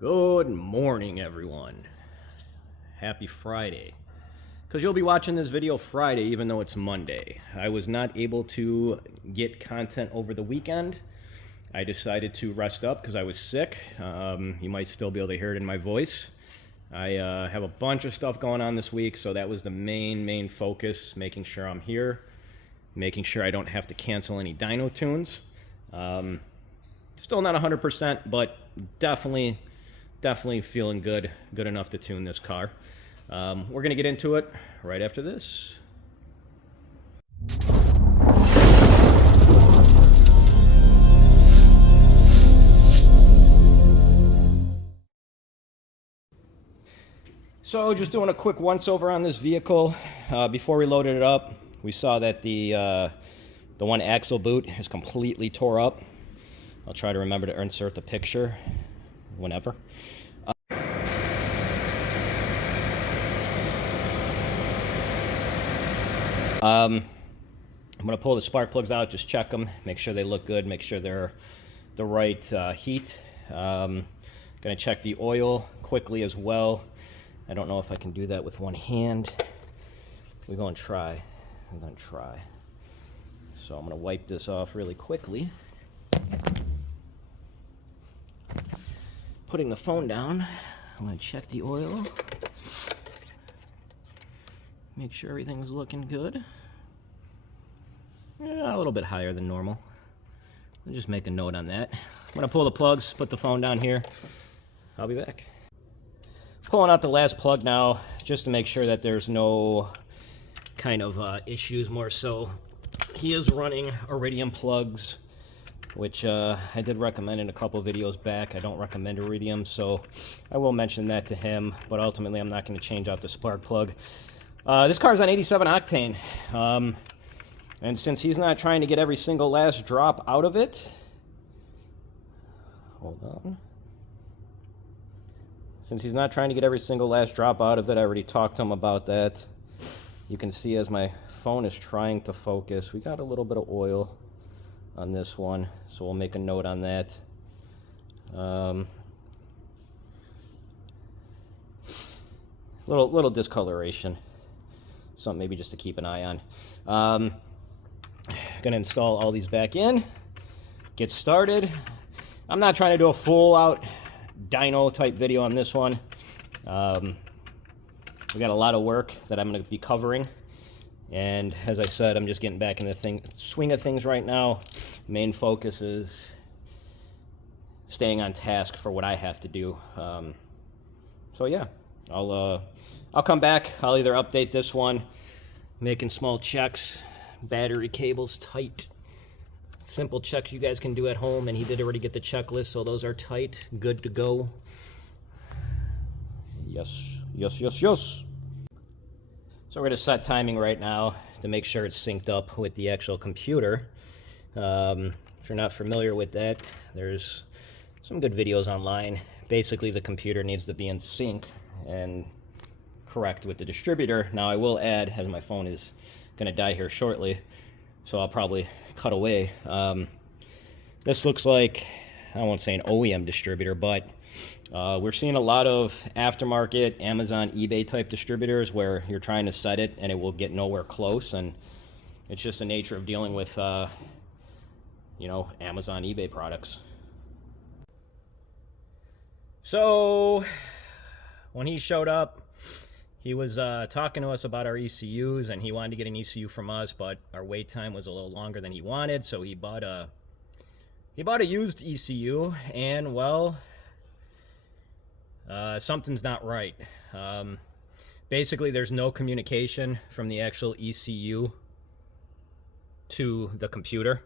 Good morning, everyone. Happy Friday. Because you'll be watching this video Friday, even though it's Monday. I was not able to get content over the weekend. I decided to rest up because I was sick. You might still be able to hear it in my voice. I have a bunch of stuff going on this week, so that was the main focus, making sure I'm here, making sure I don't have to cancel any dyno tunes. Still not 100%, but definitely feeling good enough to tune this car. We're gonna get into it right after this. So just doing a quick once over on this vehicle. Before we loaded it up, we saw that the one axle boot is completely tore up. I'll try to remember to insert the picture whenever. I'm going to pull the spark plugs out, just check them, make sure they look good, make sure they're the right heat. Going to check the oil quickly as well. I don't know if I can do that with one hand. We're going to try. So I'm going to wipe this off really quickly. Putting the phone down, I'm going to check the oil. Make sure everything's looking good. Yeah, a little bit higher than normal. I'll just make a note on that. I'm going to pull the plugs, put the phone down here. I'll be back. Pulling out the last plug now, just to make sure that there's no kind of issues more so. He is running iridium plugs, which I did recommend in a couple videos back. I don't recommend iridium, so I will mention that to him, but ultimately I'm not going to change out the spark plug. This car's on 87 octane, and since he's not trying to get every single last drop out of it, hold on. Since he's not trying to get every single last drop out of it, I already talked to him about that. You can see as my phone is trying to focus, we got a little bit of oil on this one, so we'll make a note on that. Little discoloration, something maybe just to keep an eye on. Gonna install all these back in, get started. I'm not trying to do a full out dyno type video on this one. We got a lot of work that I'm going to be covering, and as I said, I'm just getting back in the swing of things right now. Main focus is staying on task for what I have to do. So yeah, I'll come back. I'll either update this one, making small checks, battery cables tight, simple checks you guys can do at home, and he did already get the checklist, so those are tight, good to go. Yes. So we're going to set timing right now to make sure it's synced up with the actual computer. If you're not familiar with that, there's some good videos online. Basically, the computer needs to be in sync and correct with the distributor. Now, I will add, as my phone is going to die here shortly, so I'll probably cut away. This looks like, I won't say an OEM distributor, but we're seeing a lot of aftermarket Amazon, eBay type distributors where you're trying to set it and it will get nowhere close, and it's just the nature of dealing with Amazon, eBay products. So when he showed up, he was talking to us about our ECUs, and he wanted to get an ECU from us, but our wait time was a little longer than he wanted, so he bought a used ECU, and well, something's not right. Basically, there's no communication from the actual ECU to the computer.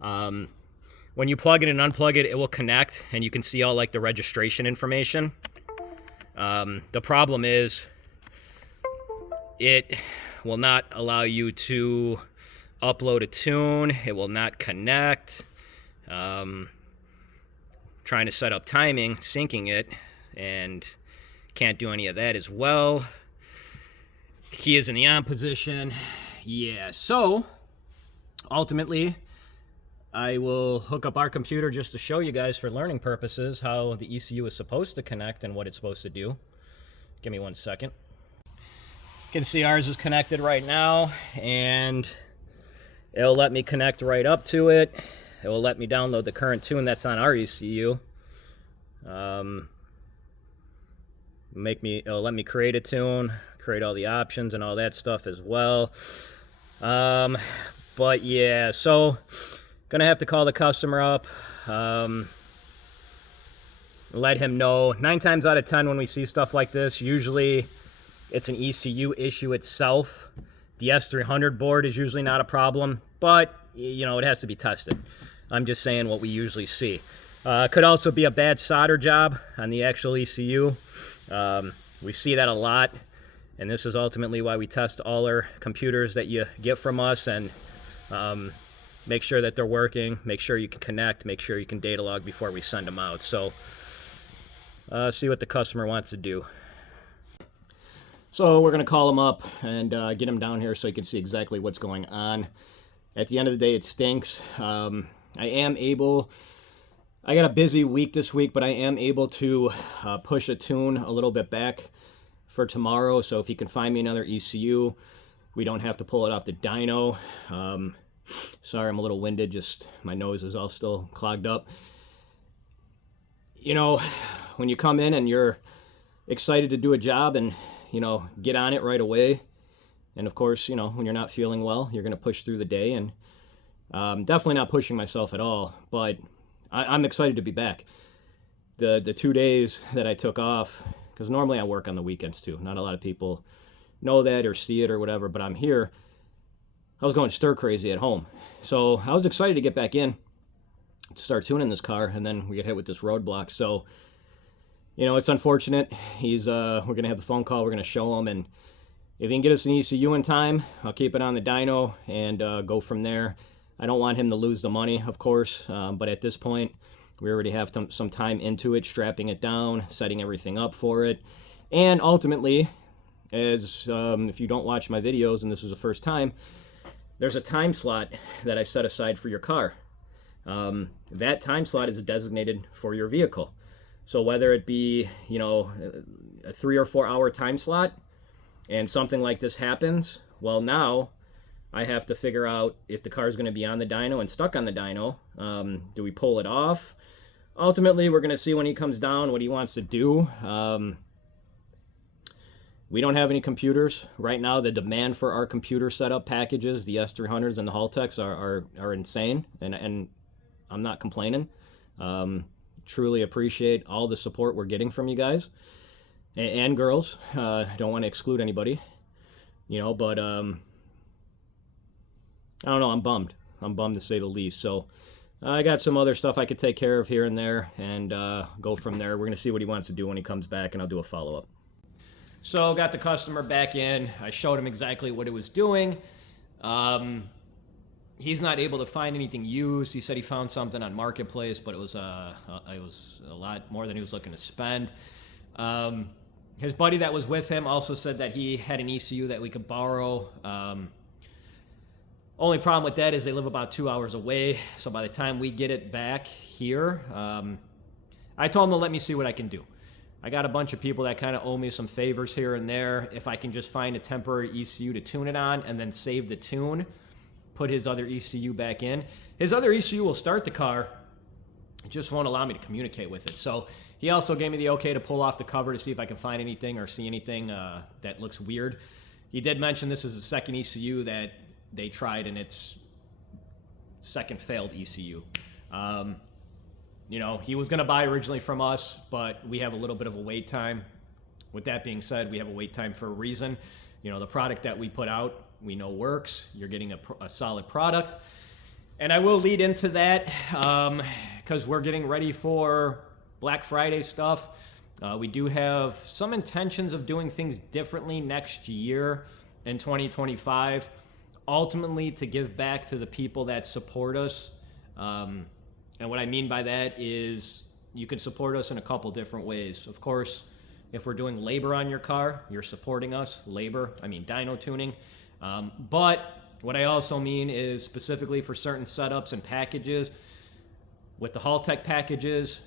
When you plug it and unplug it, it will connect, and you can see all like the registration information. The problem is it will not allow you to upload a tune. It will not connect. Trying to set up timing, syncing it, and can't do any of that as well. Key is in the on position. Yeah, so ultimately I will hook up our computer just to show you guys for learning purposes how the ECU is supposed to connect and what it's supposed to do. Give me 1 second. You can see ours is connected right now, and it'll let me connect right up to it. It will let me download the current tune that's on our ECU. It'll let me create a tune, create all the options and all that stuff as well. But yeah, so gonna have to call the customer up, let him know. 9 times out of 10 when we see stuff like this, usually it's an ECU issue itself. The S300 board is usually not a problem, but you know, it has to be tested. I'm just saying what we usually see. Could also be a bad solder job on the actual ECU. We see that a lot, and this is ultimately why we test all our computers that you get from us, and make sure that they're working, make sure you can connect, make sure you can data log before we send them out. So see what the customer wants to do. So we're going to call him up and get him down here so he can see exactly what's going on. At the end of the day, it stinks. I got a busy week this week, but I am able to push a tune a little bit back for tomorrow. So if you can find me another ECU, we don't have to pull it off the dyno. Sorry, I'm a little winded, just my nose is all still clogged up. You know, when you come in and you're excited to do a job and, you know, get on it right away, and of course, you know, when you're not feeling well, you're going to push through the day, and definitely not pushing myself at all, but I'm excited to be back. The 2 days that I took off, because normally I work on the weekends too. Not a lot of people know that or see it or whatever, but I'm here. I was going stir crazy at home. So I was excited to get back in, to start tuning this car, and then we get hit with this roadblock. So, you know, it's unfortunate. We're going to have the phone call, we're going to show him, and if he can get us an ECU in time, I'll keep it on the dyno and go from there. I don't want him to lose the money, of course, but at this point, we already have some time into it, strapping it down, setting everything up for it. And ultimately, as if you don't watch my videos and this was the first time, there's a time slot that I set aside for your car. That time slot is designated for your vehicle. So whether it be, you know, a 3 or 4 hour time slot and something like this happens, well, now I have to figure out if the car is going to be on the dyno and stuck on the dyno. Do we pull it off? Ultimately, we're going to see when he comes down what he wants to do. We don't have any computers right now. The demand for our computer setup packages, the S300s and the Haltechs, are insane, and I'm not complaining. Truly appreciate all the support we're getting from you guys and girls. Don't want to exclude anybody, you know, but I don't know, I'm bummed. I'm bummed to say the least. So I got some other stuff I could take care of here and there, and go from there. We're going to see what he wants to do when he comes back, and I'll do a follow-up. So got the customer back in. I showed him exactly what it was doing. He's not able to find anything used. He said he found something on Marketplace, but it was a lot more than he was looking to spend. His buddy that was with him also said that he had an ECU that we could borrow. Only problem with that is they live about 2 hours away, so by the time we get it back here, I told him to let me see what I can do. I got a bunch of people that kind of owe me some favors here and there. If I can just find a temporary ECU to tune it on and then save the tune, put his other ECU back in. His other ECU will start the car, it just won't allow me to communicate with it. So he also gave me the okay to pull off the cover to see if I can find anything or see anything that looks weird. He did mention this is the second ECU that they tried, and it's second failed ECU. You know, he was going to buy originally from us, but we have a little bit of a wait time. With that being said, we have a wait time for a reason. You know, the product that we put out, we know works. You're getting a solid product. And I will lead into that because we're getting ready for Black Friday stuff. We do have some intentions of doing things differently next year in 2025, ultimately to give back to the people that support us. And what I mean by that is you can support us in a couple different ways. Of course, if we're doing labor on your car, you're supporting us. Labor, I mean dyno tuning. But What I also mean is specifically for certain setups and packages, with the Haltech packages,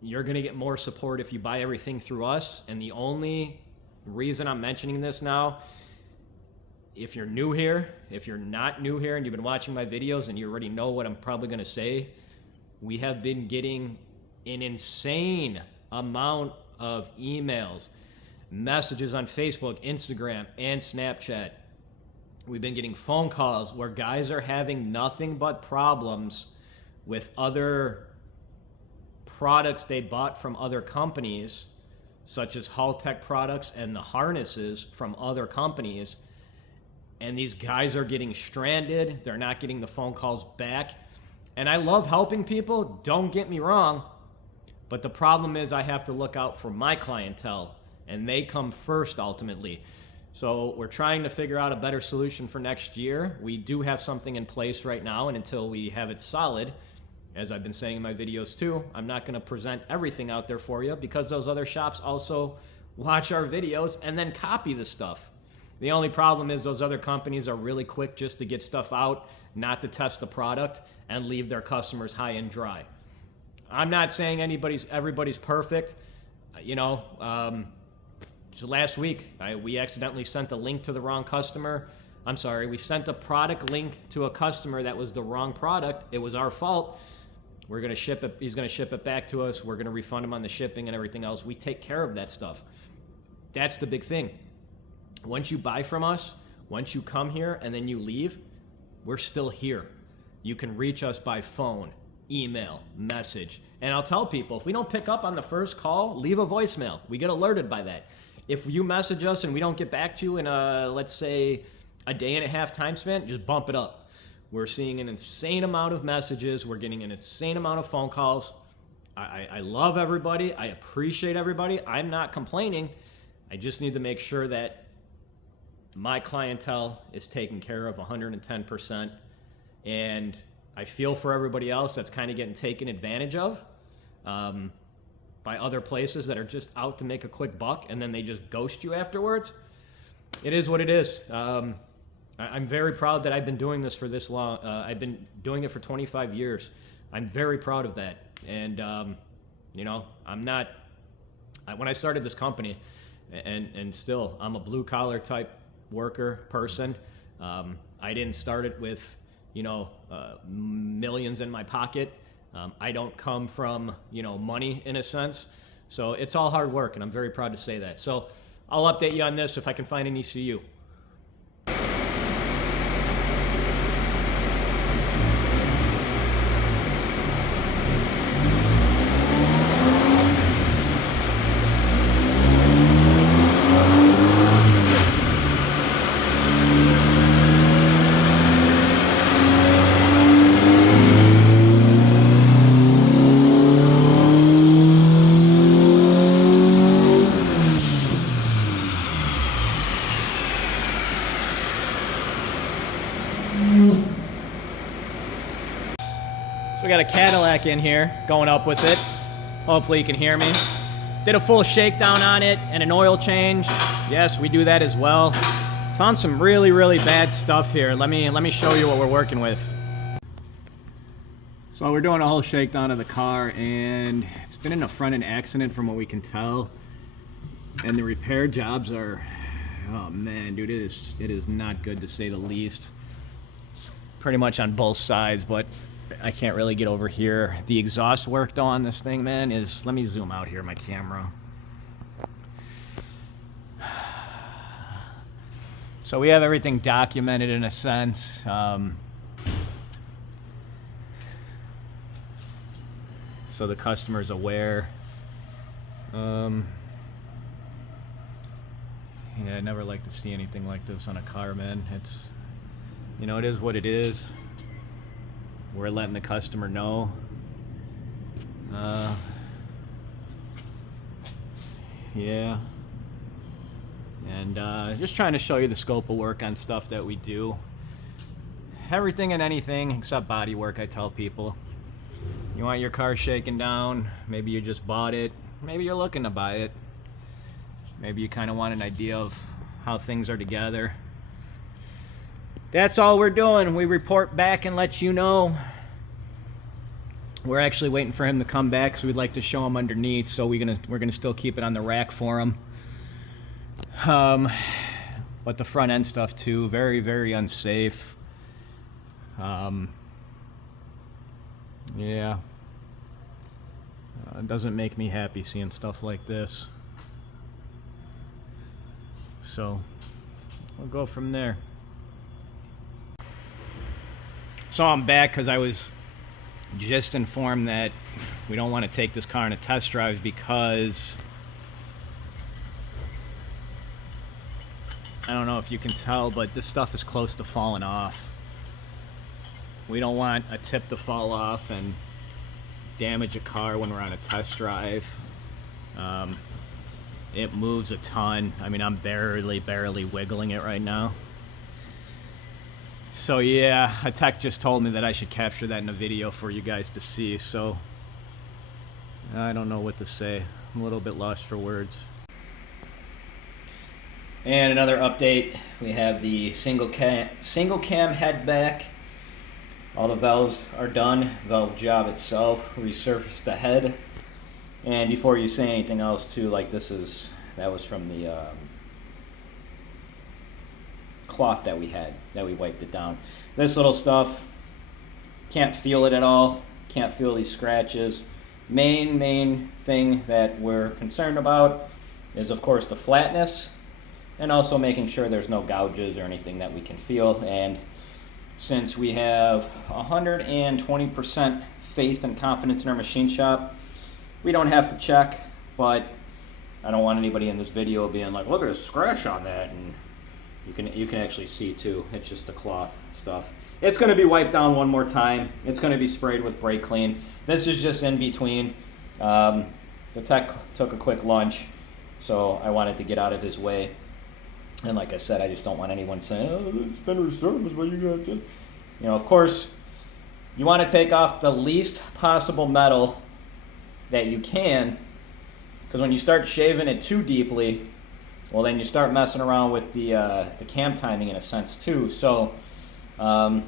you're going to get more support if you buy everything through us. And the only reason I'm mentioning this now, if you're new here, if you're not new here and you've been watching my videos and you already know what I'm probably going to say, we have been getting an insane amount of emails, messages on Facebook, Instagram, and Snapchat. We've been getting phone calls where guys are having nothing but problems with other products they bought from other companies, such as Haltech products and the harnesses from other companies. And these guys are getting stranded. They're not getting the phone calls back. And I love helping people, don't get me wrong. But the problem is I have to look out for my clientele, and they come first ultimately. So we're trying to figure out a better solution for next year. We do have something in place right now, and until we have it solid, as I've been saying in my videos too, I'm not going to present everything out there for you, because those other shops also watch our videos and then copy the stuff. The only problem is those other companies are really quick just to get stuff out, not to test the product, and leave their customers high and dry. I'm not saying everybody's perfect. Just last week, we accidentally sent a link to the wrong customer. I'm sorry, we sent a product link to a customer that was the wrong product. It was our fault. We're going to ship it. He's going to ship it back to us. We're going to refund him on the shipping and everything else. We take care of that stuff. That's the big thing. Once you buy from us, once you come here and then you leave, we're still here. You can reach us by phone, email, message. And I'll tell people, if we don't pick up on the first call, leave a voicemail. We get alerted by that. If you message us and we don't get back to you in let's say a day and a half time span, just bump it up. We're seeing an insane amount of messages. We're getting an insane amount of phone calls. I love everybody. I appreciate everybody. I'm not complaining. I just need to make sure that my clientele is taken care of 110%. And I feel for everybody else that's kind of getting taken advantage of by other places that are just out to make a quick buck and then they just ghost you afterwards. It is what it is. I'm very proud that I've been doing this for this long. I've been doing it for 25 years. I'm very proud of that. And, I'm not, when I started this company, and still, I'm a blue collar type worker person. I didn't start it with, millions in my pocket. I don't come from, money in a sense. So it's all hard work, and I'm very proud to say that. So I'll update you on this if I can find an ECU. So we got a Cadillac in here, going up with it. Hopefully you can hear me. Did a full shakedown on it and an oil change. Yes, we do that as well. Found some really, really bad stuff here. Let me show you what we're working with. So we're doing a whole shakedown of the car, and it's been in a front-end accident from what we can tell. And the repair jobs are, oh man, dude, it is not good to say the least. It's pretty much on both sides, but I can't really get over here. The exhaust work though on this thing, man, is, let me zoom out here, my camera. So we have everything documented in a sense. So the customer's aware. Yeah, I never like to see anything like this on a car, man. It's, it is what it is. We're letting the customer know. Yeah. And just trying to show you the scope of work on stuff that we do. Everything and anything except body work, I tell people. You want your car shaken down, maybe you just bought it, maybe you're looking to buy it. Maybe you kind of want an idea of how things are together. that's all we're doing. We report back and let you know. We're actually waiting for him to come back, so we'd like to show him underneath. So we're gonna still keep it on the rack for him. But the front end stuff too, very, very unsafe. Yeah, it doesn't make me happy seeing stuff like this. So we'll go from there. So I'm back because I was just informed that we don't want to take this car on a test drive because I don't know if you can tell, but this stuff is close to falling off. We don't want a tip to fall off and damage a car when we're on a test drive. It moves a ton. I mean, I'm barely wiggling it right now. So yeah, a tech just told me that I should capture that in a video for you guys to see, so I don't know what to say. I'm a little bit lost for words. And another update, we have the single cam head back. All the valves are done, valve job itself, resurfaced the head. And before you say anything else too, like that was from the cloth that we had, that we wiped it down. This little stuff, can't feel it at all, can't feel these scratches. Main thing that we're concerned about is of course the flatness, and also making sure there's no gouges or anything that we can feel. And since we have 120% faith and confidence in our machine shop, we don't have to check, but I don't want anybody in this video being like, look at a scratch on that, and you can actually see too, it's just the cloth stuff. It's going to be wiped down one more time. It's going to be sprayed with brake clean. This is just in between. The tech took a quick lunch, so I wanted to get out of his way. And like I said, I just don't want anyone saying, oh, it's been resurfaced, what you got to do? You know, of course, you want to take off the least possible metal that you can, because when you start shaving it too deeply, well, then you start messing around with the cam timing in a sense too. So, and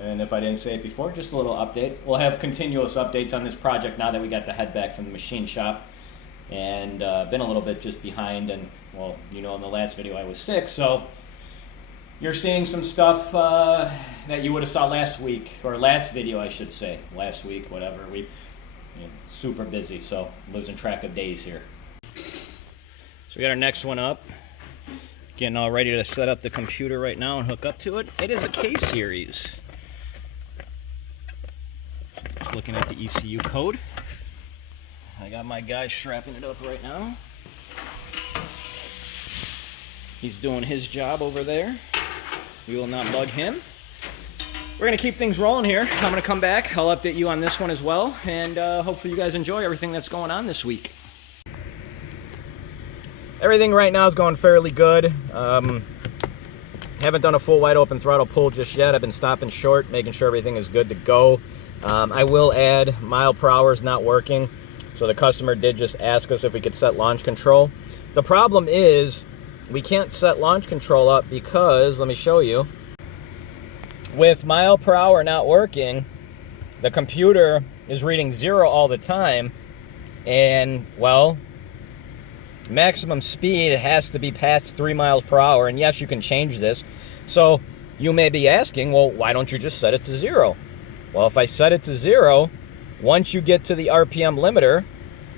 if I didn't say it before, just a little update. We'll have continuous updates on this project now that we got the head back from the machine shop, and been a little bit just behind. And well, you know, in the last video I was sick, so you're seeing some stuff that you would have saw last week, or last video I should say, last week, whatever. We super busy, so losing track of days here. So we got our next one up. Getting all ready to set up the computer right now and hook up to it. It is a K-series. Just looking at the ECU code. I got my guy strapping it up right now. He's doing his job over there. We will not bug him. We're going to keep things rolling here. I'm going to come back. I'll update you on this one as well. And hopefully you guys enjoy everything that's going on this week. Everything right now is going fairly good. Haven't done a full wide open throttle pull just yet. I've been stopping short, making sure everything is good to go. I will add mile per hour is not working. So the customer did just ask us if we could set launch control. The problem is we can't set launch control up because, let me show you, with mile per hour not working, the computer is reading 0 all the time, and well, maximum speed has to be past 3 miles per hour. And yes, you can change this. So you may be asking, well, why don't you just set it to 0? Well, if I set it to 0, once you get to the RPM limiter,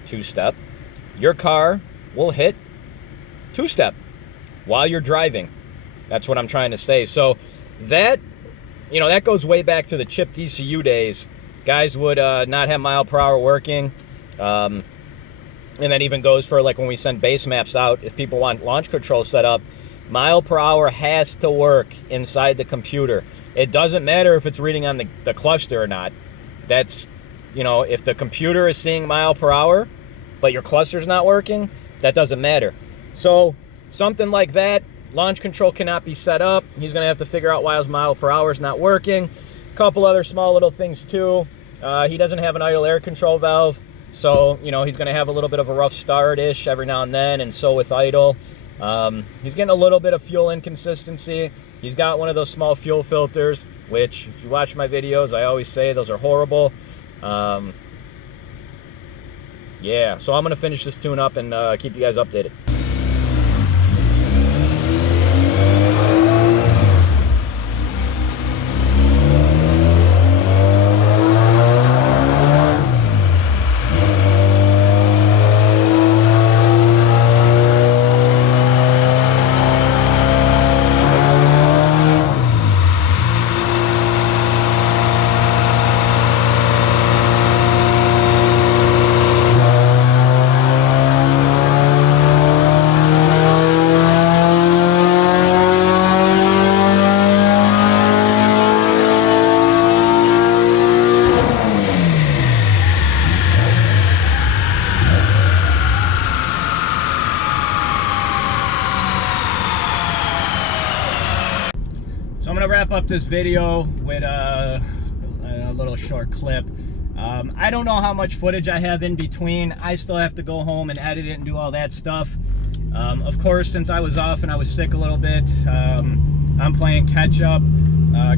2-step, your car will hit 2-step while you're driving. That's what I'm trying to say. So that, you know, that goes way back to the chipped ECU days. Guys would not have mile per hour working. And that even goes for like when we send base maps out. If people want launch control set up, mile per hour has to work inside the computer. It doesn't matter if it's reading on the cluster or not. That's, you know, if the computer is seeing mile per hour, but your cluster's not working, that doesn't matter. So something like that, launch control cannot be set up. He's going to have to figure out why his mile per hour is not working. A couple other small little things too. He doesn't have an idle air control valve. So, you know, he's going to have a little bit of a rough start-ish every now and then, and so with idle. He's getting a little bit of fuel inconsistency. He's got one of those small fuel filters, which if you watch my videos, I always say those are horrible. Yeah, so I'm going to finish this tune up and keep you guys updated. So I'm going to wrap up this video with a little short clip. I don't know how much footage I have in between. I still have to go home and edit it and do all that stuff. Of course, since I was off and I was sick a little bit, I'm playing catch up.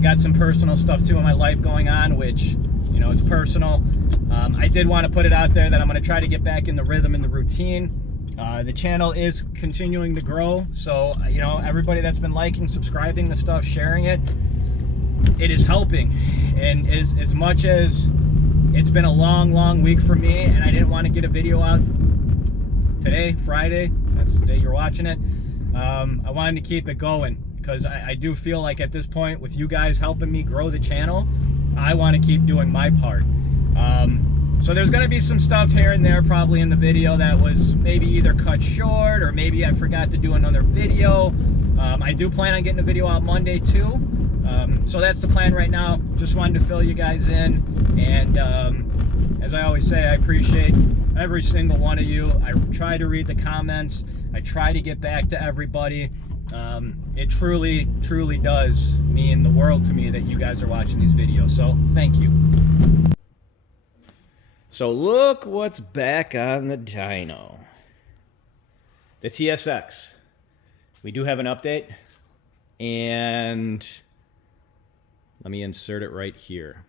Got some personal stuff too in my life going on, which, you know, it's personal. I did want to put it out there that I'm going to try to get back in the rhythm and the routine. The channel is continuing to grow, so, you know, everybody that's been liking, subscribing the stuff, sharing it, it is helping. And as much as it's been a long week for me and I didn't want to get a video out today, Friday, that's the day you're watching it, I wanted to keep it going because I do feel like at this point, with you guys helping me grow the channel, I want to keep doing my part. So there's going to be some stuff here and there probably in the video that was maybe either cut short or maybe I forgot to do another video. I do plan on getting a video out Monday too. So that's the plan right now. Just wanted to fill you guys in. And as I always say, I appreciate every single one of you. I try to read the comments. I try to get back to everybody. It truly does mean the world to me that you guys are watching these videos. So thank you. So look what's back on the dyno. The TSX. We do have an update. And let me insert it right here.